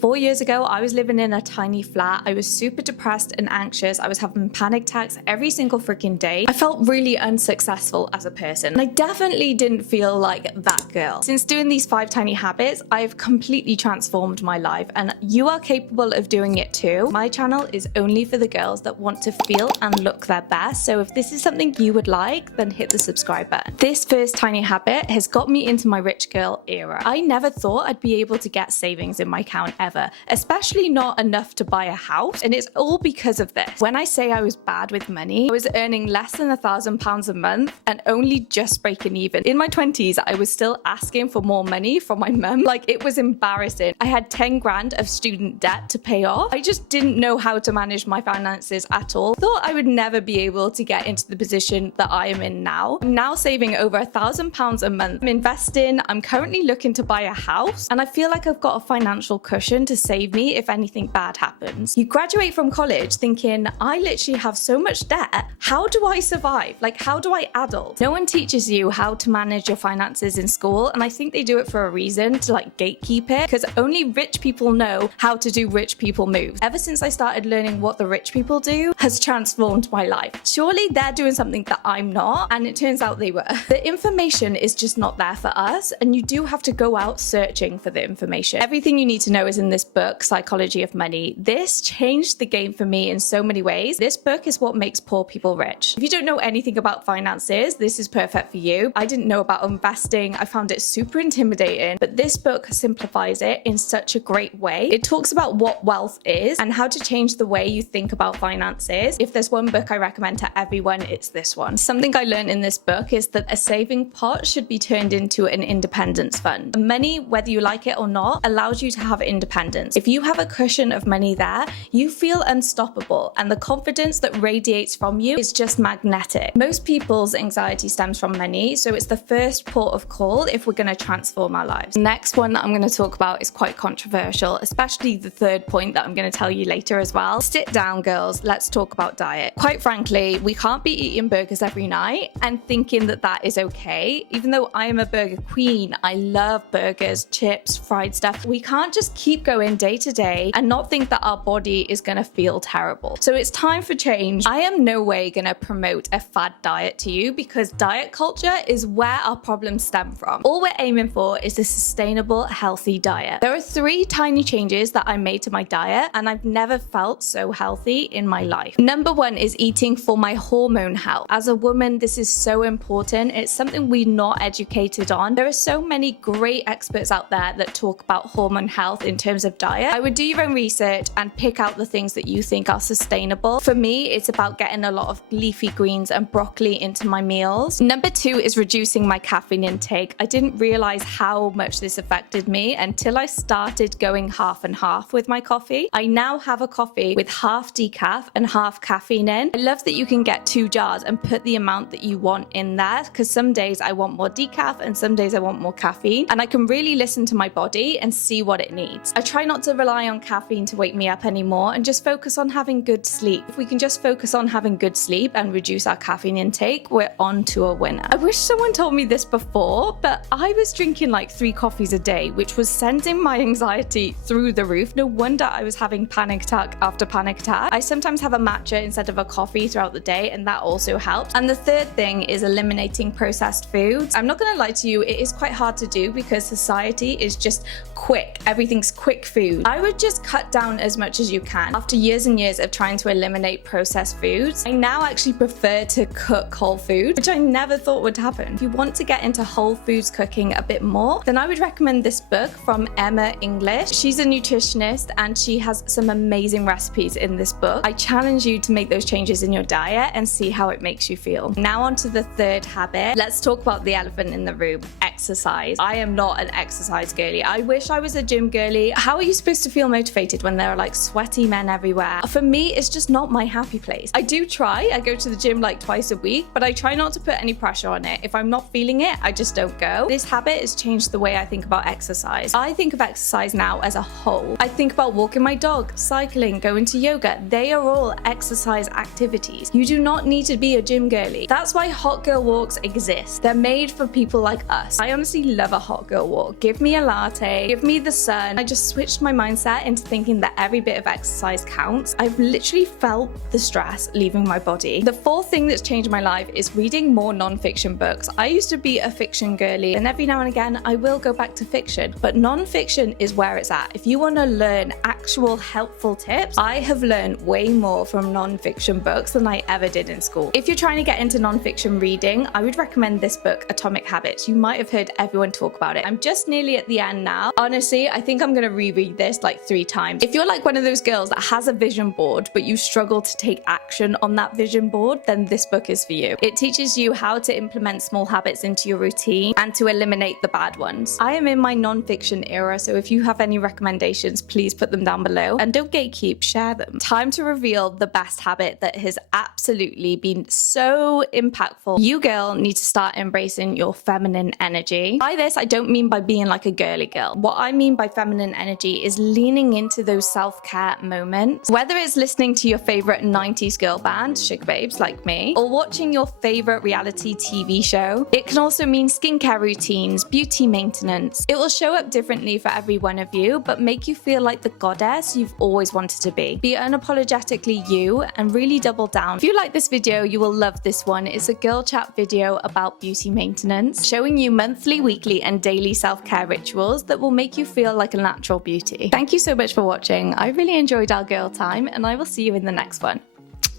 4 years ago, I was living in a tiny flat. I was super depressed and anxious. I was having panic attacks every single freaking day. I felt really unsuccessful as a person. And I definitely didn't feel like that girl. Since doing these 5 tiny habits, I've completely transformed my life, and you are capable of doing it too. My channel is only for the girls that want to feel and look their best. So if this is something you would like, then hit the subscribe button. This first tiny habit has got me into my rich girl era. I never thought I'd be able to get savings in my account ever, especially not enough to buy a house, and it's all because of this. When I say I was bad with money, I was earning less than £1,000 a month and only just breaking even. In my 20s, I was still asking for more money from my mum. Like, it was embarrassing. I had 10 grand of student debt to pay off. I just didn't know how to manage my finances at all. Thought I would never be able to get into the position that I am in now. I'm now saving over £1,000 a month. I'm investing. I'm currently looking to buy a house, and I feel like I've got a financial cushion to save me if anything bad happens. You graduate from college thinking, I literally have so much debt. How do I survive? Like, how do I adult? No one teaches you how to manage your finances in school, and I think they do it for a reason, to like gatekeep it, because only rich people know how to do rich people moves. Ever since I started learning what the rich people do has transformed my life. Surely they're doing something that I'm not, and it turns out they were. The information is just not there for us, and you do have to go out searching for the information. Everything you need to know is in this book, Psychology of Money. This changed the game for me in so many ways. This book is what makes poor people rich. If you don't know anything about finances, this is perfect for you. I didn't know about investing. I found it super intimidating, but this book simplifies it in such a great way. It talks about what wealth is and how to change the way you think about finances. If there's one book I recommend to everyone, it's this one. Something I learned in this book is that a saving pot should be turned into an independence fund. Money, whether you like it or not, allows you to have independence. If you have a cushion of money there, you feel unstoppable, and the confidence that radiates from you is just magnetic. Most people's anxiety stems from money, so it's the first port of call if we're going to transform our lives. The next one that I'm going to talk about is quite controversial, especially the third point that I'm going to tell you later as well. Sit down, girls. Let's talk about diet. Quite frankly, we can't be eating burgers every night and thinking that that is okay. Even though I am a burger queen, I love burgers, chips, fried stuff. We can't just keep going day to day and not think that our body is going to feel terrible. So it's time for change. I am no way going to promote a fad diet to you, because diet culture is where our problems stem from. All we're aiming for is a sustainable, healthy diet. There are 3 tiny changes that I made to my diet, and I've never felt so healthy in my life. Number 1 is eating for my hormone health. As a woman, this is so important. It's something we're not educated on. There are so many great experts out there that talk about hormone health in terms of diet. I would do your own research and pick out the things that you think are sustainable. For me, it's about getting a lot of leafy greens and broccoli into my meals. Number 2 is reducing my caffeine intake. I didn't realize how much this affected me until I started going half and half with my coffee. I now have a coffee with half decaf and half caffeine in. I love that you can get 2 jars and put the amount that you want in there, because some days I want more decaf and some days I want more caffeine, and I can really listen to my body and see what it needs. I try not to rely on caffeine to wake me up anymore and just focus on having good sleep. If we can just focus on having good sleep and reduce our caffeine intake, we're on to a winner. I wish someone told me this before, but I was drinking like 3 coffees a day, which was sending my anxiety through the roof. No wonder I was having panic attack after panic attack. I sometimes have a matcha instead of a coffee throughout the day, and that also helps. And the third thing is eliminating processed foods. I'm not going to lie to you, it is quite hard to do because society is just quick. Everything's quick food. I would just cut down as much as you can. After years and years of trying to eliminate processed foods, I now actually prefer to cook whole food, which I never thought would happen. If you want to get into whole foods cooking a bit more, then I would recommend this book from Emma English. She's a nutritionist and she has some amazing recipes in this book. I challenge you to make those changes in your diet and see how it makes you feel. Now on to the third habit. Let's talk about the elephant in the room: exercise. I am not an exercise girly. I wish I was a gym girly. How are you supposed to feel motivated when there are like sweaty men everywhere? For me, it's just not my happy place. I do try. I go to the gym like twice a week, but I try not to put any pressure on it. If I'm not feeling it, I just don't go. This habit has changed the way I think about exercise. I think of exercise now as a whole. I think about walking my dog, cycling, going to yoga. They are all exercise activities. You do not need to be a gym girly. That's why hot girl walks exist. They're made for people like us. I honestly love a hot girl walk. Give me a latte, give me the sun. I just switched my mindset into thinking that every bit of exercise counts, I've literally felt the stress leaving my body. The fourth thing that's changed my life is reading more non-fiction books. I used to be a fiction girly, and every now and again I will go back to fiction, but non-fiction is where it's at. If you want to learn actual helpful tips, I have learned way more from non-fiction books than I ever did in school. If you're trying to get into non-fiction reading, I would recommend this book, Atomic Habits. You might have heard everyone talk about it. I'm just nearly at the end now. Honestly, I think I'm going to reread this like 3 times. If you're like one of those girls that has a vision board, but you struggle to take action on that vision board, then this book is for you. It teaches you how to implement small habits into your routine and to eliminate the bad ones. I am in my non-fiction era, so if you have any recommendations, please put them down below. And don't gatekeep, share them. Time to reveal the best habit that has absolutely been so impactful. You, girl, need to start embracing your feminine energy. By this, I don't mean by being like a girly girl. What I mean by feminine energy is leaning into those self-care moments. Whether it's listening to your favorite 90s girl band, Sugar Babes like me, or watching your favorite reality TV show, it can also mean skincare routines, beauty maintenance. It will show up differently for every one of you, but make you feel like the goddess you've always wanted to be. Be unapologetically you and really double down. If you like this video, you will love this one. It's a girl chat video about beauty maintenance, showing you monthly, weekly, and daily self-care rituals that will make you feel like a natural beauty. Thank you so much for watching. I really enjoyed our girl time, and I will see you in the next one.